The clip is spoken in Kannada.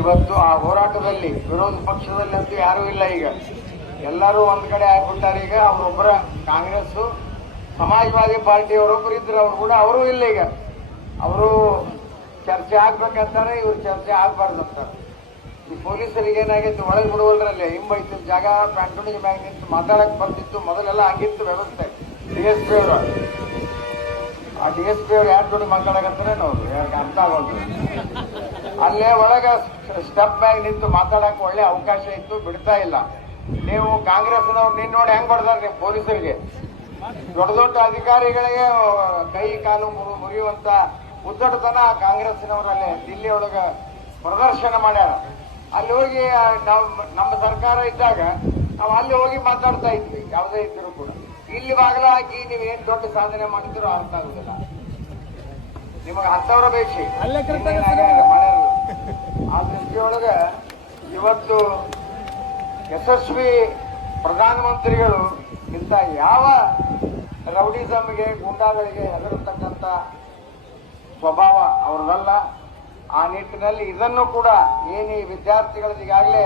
ಇವತ್ತು ಆ ಹೋರಾಟದಲ್ಲಿ ವಿರೋಧ ಪಕ್ಷದಲ್ಲಿ ಅಂತೂ ಯಾರೂ ಇಲ್ಲ. ಈಗ ಎಲ್ಲರೂ ಒಂದ್ ಕಡೆ ಆಗ್ಬಿಟ್ಟಾರೆ. ಈಗ ಅವರೊಬ್ಬರ ಕಾಂಗ್ರೆಸ್ ಸಮಾಜವಾದಿ ಪಾರ್ಟಿಯವರೊಬ್ಬರು ಇದ್ರು, ಅವ್ರು ಕೂಡ ಅವರೂ ಇಲ್ಲ. ಈಗ ಅವರು ಚರ್ಚೆ ಆಗ್ಬೇಕಂತಾರೆ, ಇವ್ರು ಚರ್ಚೆ ಆಗ್ಬಾರ್ದು ಅಂತಾರೆ. ಈ ಪೊಲೀಸರಿಗೆ ಏನಾಗಿತ್ತು, ಒಳಗೆ ಬಿಡುವಲ್ರಲ್ಲಿ ಹಿಂಬೈತಿನ ಜಾಗ ಪ್ಯಾಂಟೋನಿಗೆ ಮ್ಯಾಗ ನಿಂತು ಮಾತಾಡಕ್ ಬರ್ತಿತ್ತು. ಮೊದಲೆಲ್ಲ ಹಂಗಿತ್ತು ವ್ಯವಸ್ಥೆ. DSP ಅವರು, ಆ DSP ಅವ್ರು ಯಾರು ಜೋಡಿ ಮಾತಾಡಕತ್ತಾರೆ ನೋಡ್ರಿ, ಯಾರಿಗೆ ಅರ್ಥ ಆಗೋದು. ಅಲ್ಲೇ ಒಳಗ ಸ್ಟೆಪ್ ಮ್ಯಾಗ ನಿಂತು ಮಾತಾಡಕ್ ಒಳ್ಳೆ ಅವಕಾಶ ಇತ್ತು, ಬಿಡ್ತಾ ಇಲ್ಲ. ನೀವು ಕಾಂಗ್ರೆಸ್ನವ್ರು ನಿನ್ನ ನೋಡಿ ಹೆಂಗ್ ಹೊಡೆದಾರೆ ನೀವು ಪೊಲೀಸರಿಗೆ. ದೊಡ್ಡ ದೊಡ್ಡ ಅಧಿಕಾರಿಗಳಿಗೆ ಕೈ ಕಾಲು ಮುರಿಯುವಂತ ಉದ್ದಟತನ ಕಾಂಗ್ರೆಸ್ನವರಲ್ಲಿ ದಿಲ್ಲಿ ಒಳಗ ಪ್ರದರ್ಶನ ಮಾಡ್ಯಾರ. ಅಲ್ಲಿ ಹೋಗಿ ನಾವು ನಮ್ಮ ಸರ್ಕಾರ ಇದ್ದಾಗ ನಾವು ಅಲ್ಲಿ ಹೋಗಿ ಮಾತಾಡ್ತಾ ಇದ್ವಿ, ಯಾವುದೇ ಇದ್ರು ಕೂಡ. ಇಲ್ಲಿ ಬಾಗಿಲ ಹಾಕಿ ನೀವು ಏನ್ ದೊಡ್ಡ ಸಾಧನೆ ಮಾಡಿದ್ರು ಅರ್ಥ ಆಗುದಿಲ್ಲ ನಿಮಗೆ. ಅಂತವರ ಬೇಸಿ ಆ ದೃಷ್ಟಿಯೊಳಗ ಇವತ್ತು ಯಶಸ್ವಿ ಪ್ರಧಾನಮಂತ್ರಿಗಳು ಇಂಥ ಯಾವ ರೌಡಿಸಮ್ಗೆ ಗೂಂಡಾಗಳಿಗೆ ಹೆದರತಕ್ಕಂಥ ಸ್ವಭಾವ ಅವ್ರದಲ್ಲ. ಆ ನಿಟ್ಟಿನಲ್ಲಿ ಇದನ್ನು ಕೂಡ ಏನು ಈ ವಿದ್ಯಾರ್ಥಿಗಳದ್ದು ಈಗಾಗಲೇ